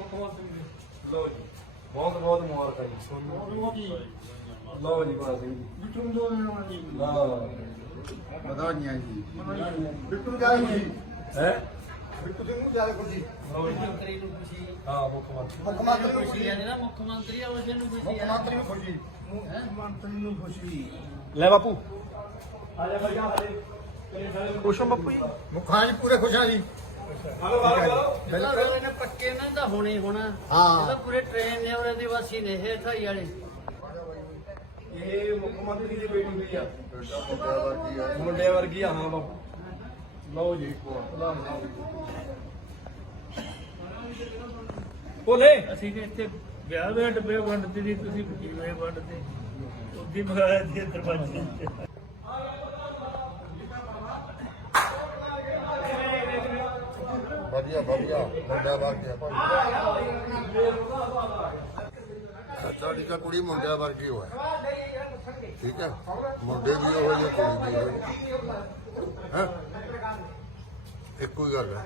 ਲਓ ਜੀ ਬਹੁਤ ਬਹੁਤ ਮੁਬਾਰਕਾਂ ਜੀ। ਤੁਹਾਨੂੰ ਲਓ ਜੀ ਬਾਬਾ ਸਿੰਘ ਜੀ ਲਓ। ਵਧਾਈਆਂ ਜੀ। ਬਿੱਟੂ ਜਾਈ ਜੀ ਹੈ? ਬਿੱਟੂ ਸਿੰਘ ਨੂੰ ਜ਼ਿਆਦਾ ਖੁਸ਼ੀ। ਜੀ। ਮੰਤਰੀ ਨੂੰ ਖੁਸ਼ੀ। ਹਾਂ ਮੁੱਖ ਮੰਤਰੀ। ਮੁੱਖ ਮੰਤਰੀ ਨੂੰ ਖੁਸ਼ੀ ਖੁਸ਼ੀ ਹੈ ਜਿਹੜਾ ਮੁੱਖ ਮੰਤਰੀ ਆ ਉਸ ਨੂੰ ਖੁਸ਼ੀ ਮੁੱਖ ਮੰਤਰੀ ਨੂੰ ਖੁਸ਼ੀ। ਮੁੱਖ ਮੰਤਰੀ ਨੂੰ ਖੁਸ਼ੀ। ਲੈ ਬਾਪੂ। ਆ ਜਾ ਭਾਈ ਆ ਖੁਸ਼ ਹੋ ਬਾਪੂ ਜੀ? ਮੁੱਖਾਂ ਜੀ ਪੂਰੇ ਖੁਸ਼ ਆ ਜੀ। ਹਲੋ ਹਲੋ ਜਿਹੜਾ ਰੋਲੇ ਨੇ ਪੱਕੇ ਨਾ ਤਾਂ ਹੋਣੇ ਹੀ ਹੋਣਾ। ਹਾਂ। ਇਹ ਤਾਂ ਪੂਰੇ ਟ੍ਰੇਨ ਨੇ ਉਹਦੇ ਵਾਸੀ ਨੇ ਇਹ ਢਾਈ ਵਾਲੇ। ਇਹ ਮੁੱਖ ਮੰਤਰੀ ਦੀ ਬੇਟੀ ਹੋਈ ਆ। ਬੇਟਾ ਮੁੰਡਿਆ ਵਰਗੀ ਆ ਮੁੰਡੇ ਵਰਗੀ ਆ ਹਾਂ ਬਾਪੂ ਲਓ ਜੀ ਲਓ ਬੋਲੇ। ਅਸੀਂ ਕਿ ਇੱਥੇ ਵਿਆਹ ਦੇ ਡੱਬੇ ਵੰਡਦੇ ਨਹੀਂ ਤੁਸੀਂ ਕਿਵੇਂ ਵੰਡਦੇ? ਉਹਦੀ ਮਗਾਇਆ ਦੀ ਦਰਵਾਜ਼ੇ ਤੇ। ਵਧੀਆ ਵਧੀਆ। ਮੁੰਡਿਆ ਵਰਗੀ ਭਾਈ। ਸਾਡੀ ਤਾਂ ਕੁੜੀ ਮੁੰਡਿਆ ਵਰਗੀ ਹੋਇਆ। ਠੀਕ ਹੈ? ਮੁੰਡੇ ਵੀ ਉਹ ਜਿਹੇ ਕੁੜੀ ਵੀ ਉਹ ਹੈ? ਇੱਕੋ ਹੀ ਗੱਲ ਹੈ।